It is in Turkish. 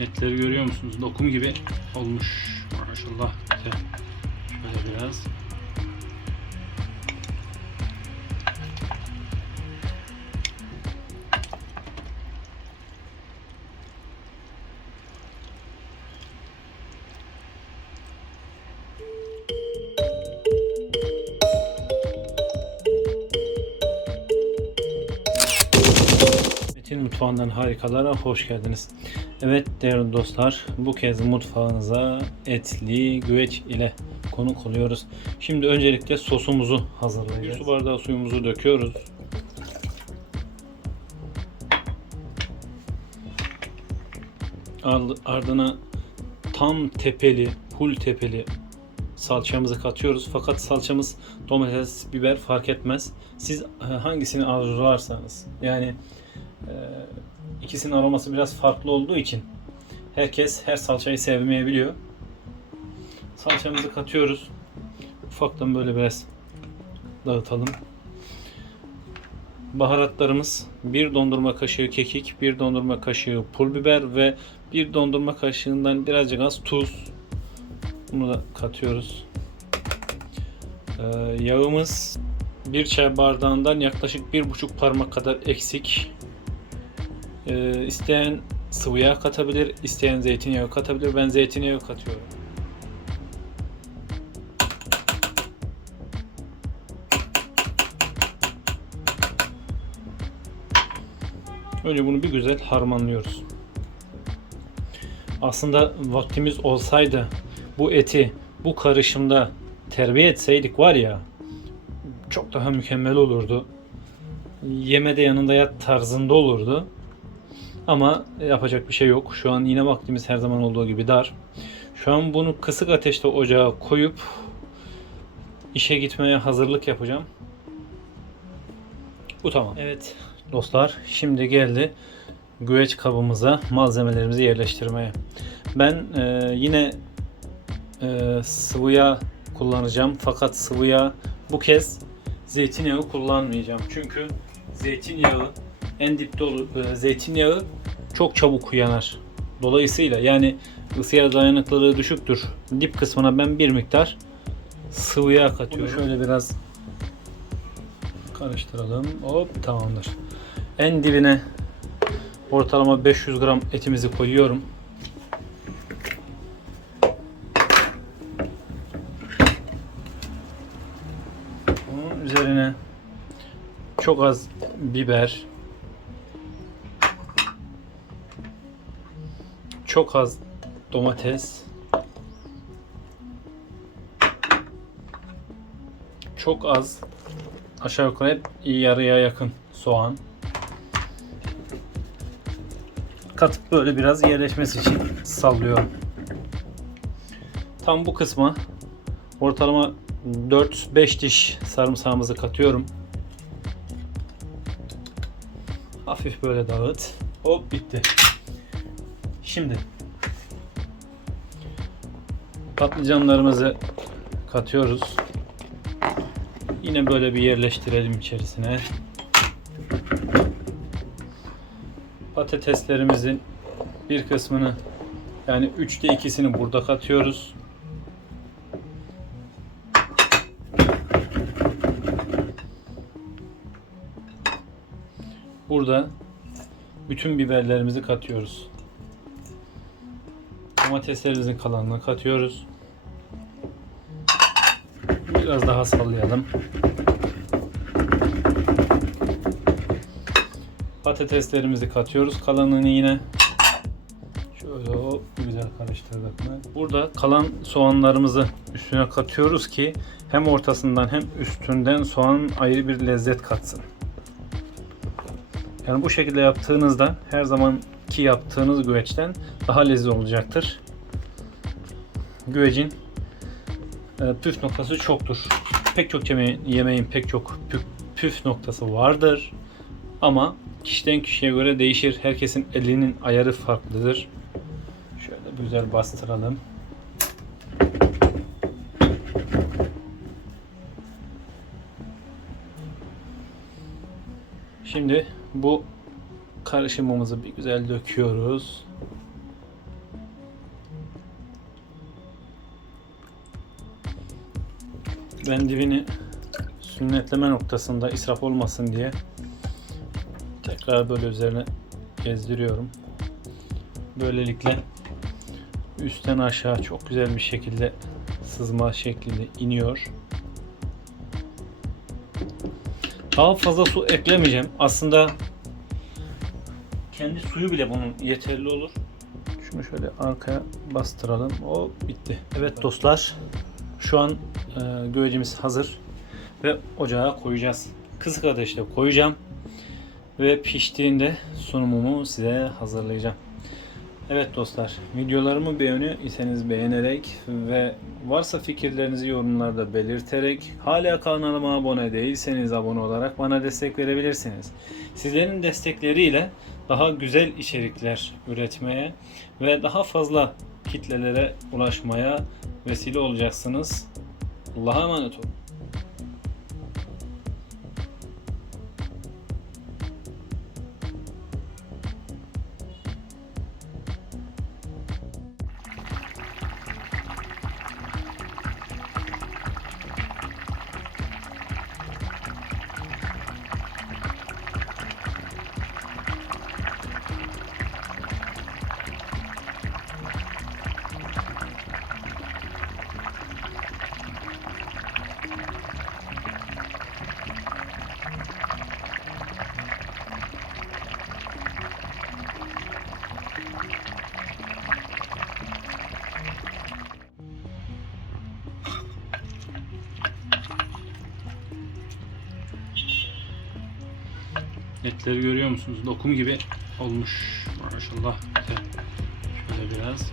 Etleri görüyor musunuz? Lokum gibi olmuş. Maşallah. Güzel. Şöyle biraz. Metin Mutfağı'ndan harikalara hoş geldiniz. Evet değerli dostlar bu kez mutfağınıza etli güveç ile konuk oluyoruz. Şimdi öncelikle sosumuzu hazırlayacağız. Bir su bardağı suyumuzu döküyoruz. Ard- Ardına tam tepeli, full tepeli salçamızı katıyoruz. Fakat salçamız domates, biber fark etmez. Siz e, hangisini arzularsanız yani ikisinin aroması biraz farklı olduğu için herkes her salçayı sevmeyebiliyor. Salçamızı katıyoruz. Ufaktan böyle biraz dağıtalım. Baharatlarımız bir dondurma kaşığı kekik, bir dondurma kaşığı pul biber ve bir dondurma kaşığından birazcık az tuz. Bunu da katıyoruz. Ee, yağımız bir çay bardağından yaklaşık bir buçuk parmak kadar eksik. Ee, isteyen sıvı yağ katabilir, isteyen zeytinyağı katabilir. Ben zeytinyağı katıyorum. Önce bunu bir güzel harmanlıyoruz. Aslında vaktimiz olsaydı bu eti bu karışımda terbiye etseydik var ya çok daha mükemmel olurdu. Yemede yanında yat tarzında olurdu. Ama yapacak bir şey yok. Şu an yine vaktimiz her zaman olduğu gibi dar. Şu an bunu kısık ateşte ocağa koyup işe gitmeye hazırlık yapacağım. Bu tamam. Evet dostlar şimdi geldi güveç kabımıza malzemelerimizi yerleştirmeye. Ben e, yine e, sıvı yağ kullanacağım fakat sıvı yağ bu kez zeytinyağı kullanmayacağım. Çünkü zeytinyağı en dipte olur. E, zeytinyağı çok çabuk yanar. Dolayısıyla yani ısıya dayanıklılığı düşüktür. Dip kısmına ben bir miktar sıvı yağ katıyorum. Bunu şöyle biraz karıştıralım. Hop tamamdır. En dibine ortalama 500 gram etimizi koyuyorum. Bunun üzerine çok az biber, çok az domates, çok az aşağı yukarı hep yarıya yakın soğan katıp böyle biraz yerleşmesi için sallıyorum. Tam bu kısma ortalama 4-5 diş sarımsağımızı katıyorum. Hafif böyle dağıt. Hop bitti. Şimdi patlıcanlarımızı katıyoruz. Yine böyle bir yerleştirelim içerisine. Patateslerimizin bir kısmını yani üçte ikisini burada katıyoruz. Burada bütün biberlerimizi katıyoruz. Domateslerimizin kalanını katıyoruz. Biraz daha sallayalım. Patateslerimizi katıyoruz. Kalanını yine şöyle hop güzel karıştırdık mı? Burada kalan soğanlarımızı üstüne katıyoruz ki hem ortasından hem üstünden soğan ayrı bir lezzet katsın. Yani bu şekilde yaptığınızda her zamanki yaptığınız güveçten daha lezzetli olacaktır. Güvecin e, püf noktası çoktur. Pek çok yemeğin, yemeğin pek çok püf, püf noktası vardır. Ama kişiden kişiye göre değişir. Herkesin elinin ayarı farklıdır. Şöyle güzel bastıralım. Şimdi bu karışımımızı bir güzel döküyoruz. Ben dibini sünnetleme noktasında israf olmasın diye tekrar böyle üzerine gezdiriyorum. Böylelikle üstten aşağı çok güzel bir şekilde sızma şeklinde iniyor. Daha fazla su eklemeyeceğim. Aslında kendi suyu bile bunun yeterli olur. Şunu şöyle arkaya bastıralım. O bitti. Evet dostlar. Şu an e, güvecimiz hazır ve ocağa koyacağız. Kısık ateşte koyacağım ve piştiğinde sunumumu size hazırlayacağım. Evet dostlar, videolarımı beğeniyor iseniz beğenerek ve varsa fikirlerinizi yorumlarda belirterek hala kanalıma abone değilseniz abone olarak bana destek verebilirsiniz. Sizlerin destekleriyle daha güzel içerikler üretmeye ve daha fazla kitlelere ulaşmaya vesile olacaksınız. Allah'a emanet olun. Etleri görüyor musunuz? Lokum gibi olmuş. Maşallah. Şöyle biraz.